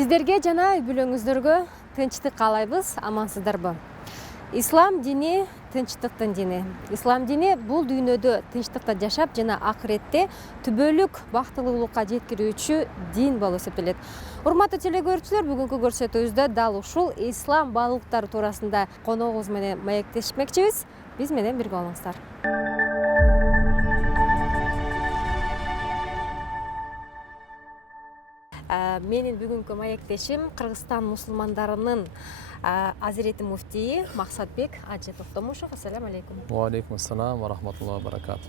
Сиздерге жана үй бүлөңүздөргө тынчтык каалайбыз, амансыздарбы? Ислам дини тынчтыктын дини. Ислам дини бул дүйнөдө тынчтыкта жашап жана акыретте түбөлүк бактылуулукка жеткирүүчү дин болуп эсептелет. Урматтуу телекөрүүчүлөр, бүгүнкү көрсөтүүбүздө дал ушул ислам баалуулуктары туурасында коногубуз менен маектешмекчибиз. Биз менен бирге болуңуздар. Менин бүгүнкү маектешим Кыргызстан мусулмандарынын азирети муфтийи Максатбек Ажы Токтомушев. Ассаламу алейкум. Ва алейкум ассалам ва рахматуллахи ва баракату.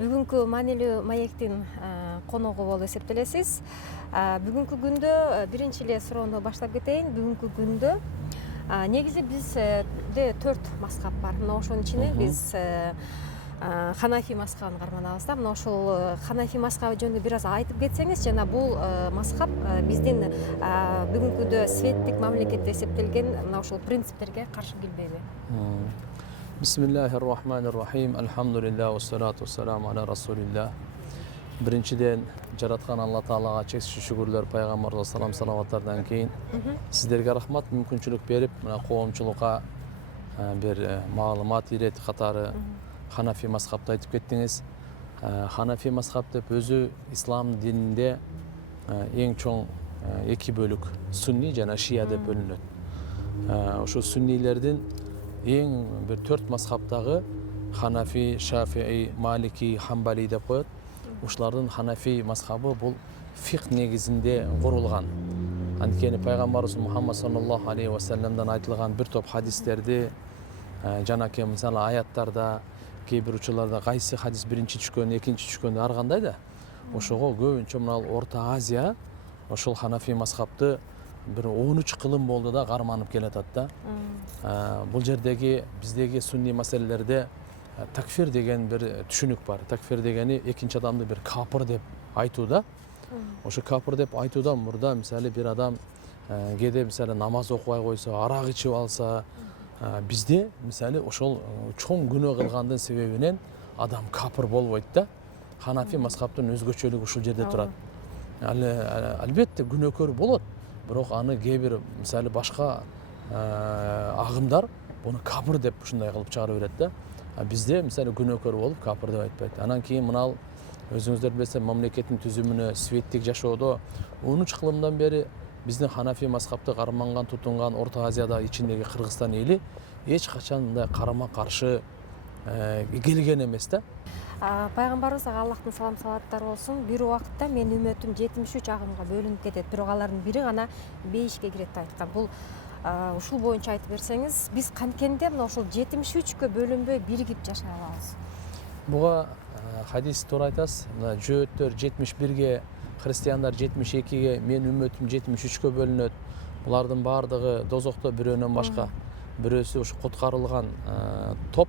Бүгүнкү маанилүү маектин коногу болуп эсептелесиз. Бүгүнкү күндө биринчи эле суроону баштап кетейин. Бүгүнкү күндө негизи бизде 4 мазхаб бар. Мына ошонун ичинде биз Ханафи мазхабын карманабыз да. Мына ошол Ханафи мазхабы жөнүндө бир аз айтып кетсеңиз, жана бул мазхаб биздин бүгүнкүдө светтик мамлекетте эсептелген мына ошол принциптерге каршы келбейби? Бисмиллахир рахманир рахим. Алхамдулиллах ва салату вассаламу аля расулиллах. Биринчиден жараткан Алла Таалага чексиз шүгүрлөр, пайгамбарга салам-салаваттардан кийин сиздерге рахмат, мүмкүнчүлүк берип, мына коомчулукка бир маалымат ирети катары Ханафи мазхабты айтып кеттиңиз. Ханафи мазхаб деп өзү ислам дининде эң чоң эки бөлүк, сунни жана шия деп бөлүнөт. Ошо суннилердин эң бир 4 мазхабтагы Ханафи, Шафии, Малики, Хамбали деп коет. Ушулардын Ханафи мазхабы бул фикх негизинде курулган. Анткени пайгамбарыбыз Мухаммад саллаллаху алейхи ва салламдан айтылган бир топ хадистерди жанакы мисалы аяттарда кээ бир учурларда кайсы хадис биринчи түшкөн, экинчи түшкөн ар кандай да. Ошого көбүнчө мына Орто Азия ошол Ханафи мазхабты бир 13 кылым болду да карманып келатат да. Бул жердеги биздеги сунни маселелерде такфир деген бир түшүнүк бар. Такфир дегени экинчи адамды бир капыр деп айтууда. Ошо капыр деп айтуудан мурда мисалы бир адам кээде мисалы намаз окубай койсо, арак ичип алса, бизде мисалы ошол чоң күнөө кылгандын себебинен адам капыр болбойт да. Ханафи мазхабтын өзгөчөлүгү ушул жерде турат. Албетте күнөөкөр болот, бирок аны кээ бир мисалы башка агымдар буну капыр деп ушундай кылып чыгарып берет да. Бизде мисалы күнөөкөр болуп капыр деп айтпайт. Анан кийин мынал өзүңүздөр билесиз, мамлекеттин түзүмүнө, светтик жашоодо 13 кылымдан бери биздин Ханафи мазхабты карманган, тутунган Орто Азияда ичиндеги Кыргызстан эли эч качан мындай карама каршы келген эмес да. Пайгамбарыбызга Аллахтын салам-салаваттары болсун, бир убакытта мен үмөтүм 73 агымга бөлүнүп кетет, бирок алардын бири гана бейишке кирет деп айткан. Бул ушул боюнча айтып берсеңиз, биз канткенде мына ошол 73кө бөлүнбөй биригип жашай алабыз? Буга хадис туура айтасыз. Мына жөөттөр 71ге, христиандар 72ге, мен үмөтүм 73кө бөлүнөт. Булардын баардыгы дозокто бирөөнөн башка. Бирөөсү ушу куткарылган топ.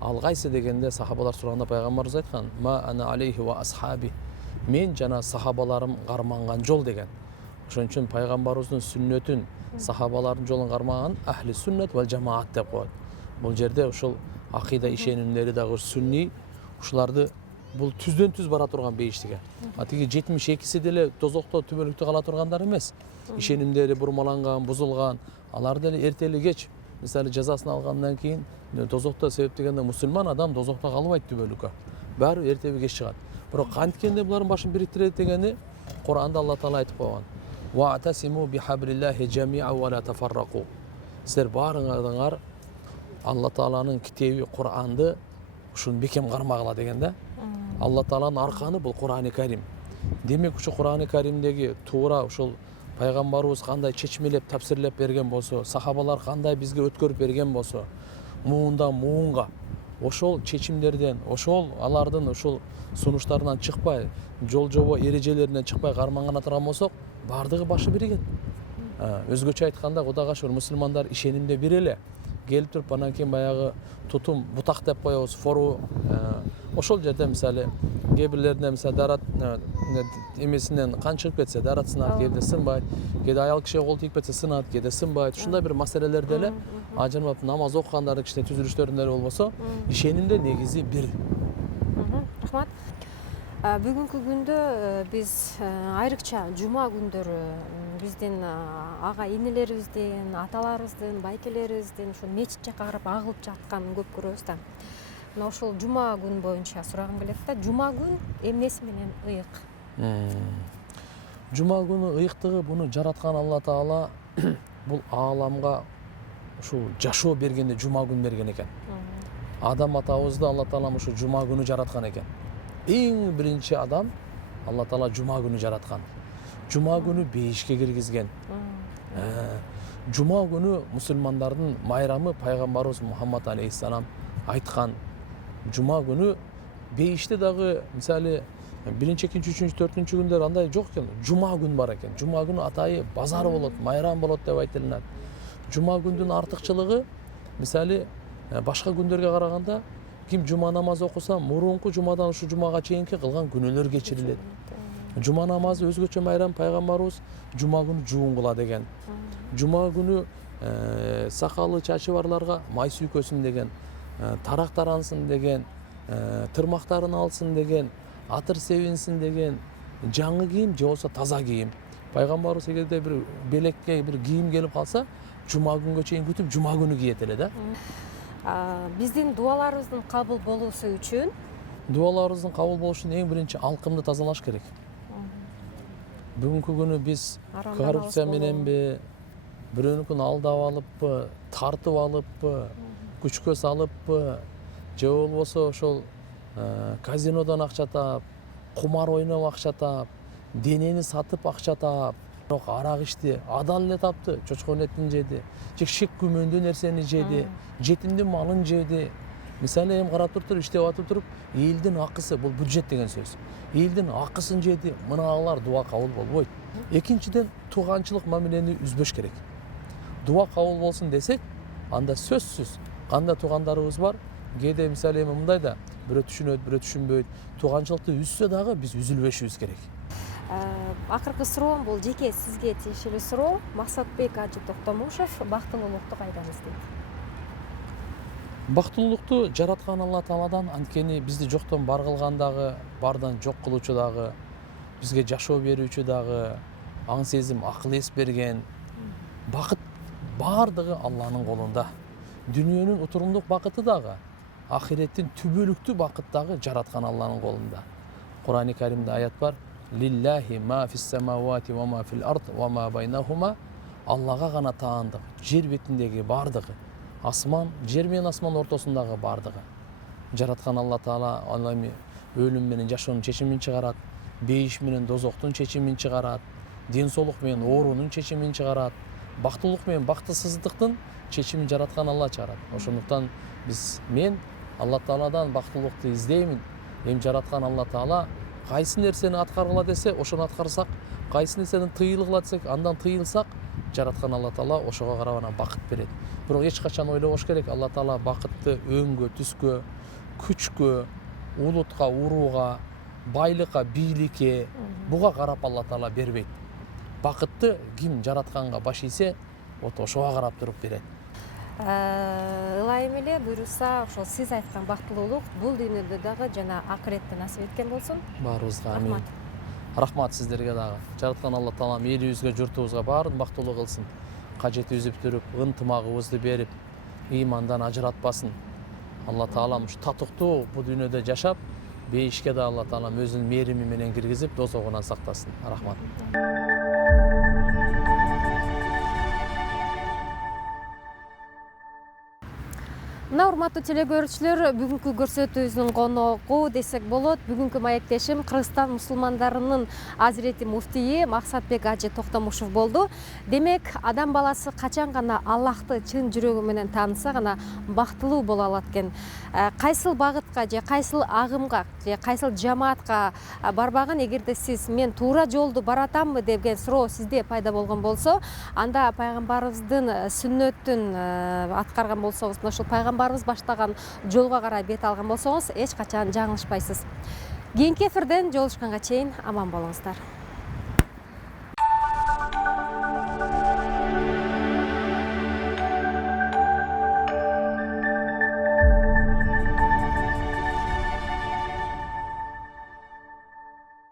Ал кайсы дегенде сахабалар сураганда пайгамбарыбыз айткан: "Ма ана алейхи ва асхаби". Мен жана сахабаларым карманган жол деген. Ошон үчүн пайгамбарыбыздын сүннөтүн, сахабалардын жолун кармаган ахли сүннөт ва жамаат деп коет. Бул жерде ушул акыйда ишенимдери дагы сунни, ушуларды бул түздөн түз бара турган бейиштиге. Атиги 72си деле тозокто түбөлүктө кала тургандар эмес. Ишенимдери бурмаланган, бузулган, алар деле эртели кеч мисалы жазасын алгандан кийин тозокто себеп дегенде мусулман адам тозокто калбайт түбөлүккө. Баары эртеби кеч чыгат. Бирок канткенде булардын башын бириктирет дегени Кур'анда Алла Таала айтып койгон. Вa'тасиму бихаблиллахи жами'а ва ла тафаррaqu. Силер баарыңар Алла Тааланын китеби Кур'анды ушуну бекем кармагыла дегенде. Алла Тааланын арканы бул Кур'ани Карим. Демек ушу Кур'ани Каримдеги туура ушул пайгамбарыбыз кандай чечмелеп, тафсирлеп берген болсо, сахабалар кандай бизге өткөрүп берген болсо, муундан муунга ошол чечимдерден, ошол алардын ушул сунуштарынан чыкпай, жол жобо эрежелеринен чыкпай кармангана турган болсок, баардыгы башы биригет. Өзгөчө айтканда, Кудайга шүгүр, мусулмандар ишенимде бир эле. Келип туруп анан кийин баягы тутум, бутак деп коебуз, фору. Ошол жерде мисалы кээ бирлеринде мисалы дарат эмесинен кан чыгып кетсе, дарат сынат, кээде сынбайт, кээде аял кишиге кол тийип кетсе сынат, кээде сынбайт. Ушундай бир маселелер деле ажырмап намаз окугандарды кичине түзүлүштөрүндө болбосо, ишенимде негизи бир. Рахмат. Бүгүнкү күндө биз айрыкча жума күндөрү биздин ага энелерибиздин, аталарыбыздын, байкелерибиздин ушул мечит жакка карап агылып жатканын көп көрөбүз да. Мына ошол жума күн боюнча сурагым келет да. Жума күн эмнеси менен ыйык? Жума күнү ыйыктыгы буну жараткан Алла Таала бул ааламга ушул жашоо бергенде жума күн берген экен. Адам атабызды Алла Таала ушу жума күнү жараткан экен. Эң биринчи адам Алла Таала жума күнү жараткан. Жума күнү бейишке киргизген. Жума күнү мусулмандардын майрамы, пайгамбарыбыз Мухаммад алейхиссалам айткан. Жума күнү бейиште дагы мисалы биринчи, экинчи, үчүнчү, төртүнчү күндөр андай жок экен. Жума күн бар экен. Жума күнү атайы базар болот, майрам болот деп айтылат. Жума күндүн артыкчылыгы мисалы башка күндөргө караганда ким жума намазы окуса, мурунку жумадан ушу жумага чейинки кылган күнөөлөр кечирилет. Жума намазы өзгөчө майрам, пайгамбарыбыз жума күнү жуун кылат деген. Жума күнү сакалы чачы барларга май сүйкөсүн деген, тарак тарансын деген, тырмактарын алсын деген, атыр себинсин деген, жаңы кийим же болбосо таза кийим. Пайгамбарыбыз эгерде бир белекке бир кийим келип калса, жума күнгө чейин күтүп жума күнү кийет эле да. Биздин дубаларыбыздын кабыл болуусу үчүн Дубаларыбыздын кабыл болушу үчүн эң биринчи алкымды тазалаш керек. Бүгүнкү күнү биз коррупция мененби, бирөөнүкүн алдап алыппы, тартып алыппы, күчкө салыппы, же болбосо ошол казинодон акча таап, кумар ойноп акча таап, денени сатып акча таап, бирок арак ичти, адал эле тапты, чочконун этин жеди, же шек күмөндүү нерсени жеди, жетимдин малын жеди. Мисалы эми карап туруп иштеп атып туруп, элдин акысы, бул бюджет деген сөз. Элдин акысын жеди, мыналар дуа кабыл болбойт. Экинчиден, тууганчылык мамилени үзбөш керек. Дуа кабыл болсун десек, анда сөзсүз кандай туугандарыбыз бар, кээде мисалы эми мындай да, бирөө түшүнөт, бирөө түшүнбөйт. Тууганчылыкты үзсө дагы биз үзүлбөшүбүз керек. Акыркы суроом бул жеке сизге тиешелүү суроо. Максатбек Ажы Токтомушев бактылуулукту кайдан издейт? Бактылуулукту жараткан Алла Тааладан, анткени бизди жоктон бар кылган дагы, бардан жок кылуучу дагы, бизге жашоо берүүчү дагы, аң сезим, акыл эс берген. Бакыт бардыгы Алланын колунда. Дүйнөнүн утурумдук бакыты дагы, ахиреттин түбөлүктүү бакыт дагы жараткан Алланын колунда. Кур'ани Каримде аят бар: "Лиллахи ма фис самавати ва ма фил ард ва ма байнахума". Аллага гана таандык, жер бетиндеги бардыгы, асман, жер менен асман ортосундагы бардыгы. Жараткан Алла Таала эми өлүм менен жашоонун чечимин чыгарат, бейиш менен дозоктун чечимин чыгарат, ден соолук менен оорунун чечимин чыгарат, бактылуулук менен бактысыздыктын чечимин жараткан Алла чыгарат. Ошондуктан мен Алла Тааладан бактылуулукту издеймин. Эми жараткан Алла Таала кайсы нерсени аткаргыла десе, ошону аткарсак, кайсы нерсени тыйылгыла десек, андан тыйылсак, жараткан Алла Таала ошого карабана бакыт берет. Бирок эч качан ойлобош керек, Алла Таала бакытты өңгө, түскө, күчкө, улутка, урууга, байлыкка, бийликке, буга карап Алла Таала бербейт. Бакытты ким жаратканга баш ийсе, ошого карап туруп берет. Ылайым эле буйруса, ошол сиз айткан бактылуулук бул дүйнөдө дагы жана акыретте насип эткен болсун. Баарыбызга амин. Рахмат. Рахмат сиздерге дагы. Жараткан Алла Таалам элибизге, журтубузга баарын бактылуу кылсын. Кажетибизди бүтүрүп, ынтымагыбызды берип, ыймандан ажыратпасын. Алла Таалам ушу татыктуу бул дүйнөдө жашап, бейишке да Алла Таалам өзүнүн мээрими менен киргизип, дозогунан сактасын. Рахмат. Мына урматтуу телекөрүүчүлөр, бүгүнкү көрсөтүүбүздүн коногу десек болот. Бүгүнкү маектешим Кыргызстан мусулмандарынын азирети муфтийи Максатбек Ажы Токтомушев болду. Демек, адам баласы качан гана Аллахты чын жүрөгү менен тааныса гана бактылуу боло алат экен. Кайсыл багытка же кайсыл агымга же кайсыл жамаатка барбаган, эгерде сиз мен туура жолду баратамбы деген суроо сизде пайда болгон болсо, анда пайгамбарыбыздын сүннөтүн аткарган болсоңуз, ошол пайгамбарыбыз баштаган жолго карай бет алган болсоңуз, эч качан жаңылышпайсыз. Кийинки эфирден жолугушканга чейин аман болуңуздар.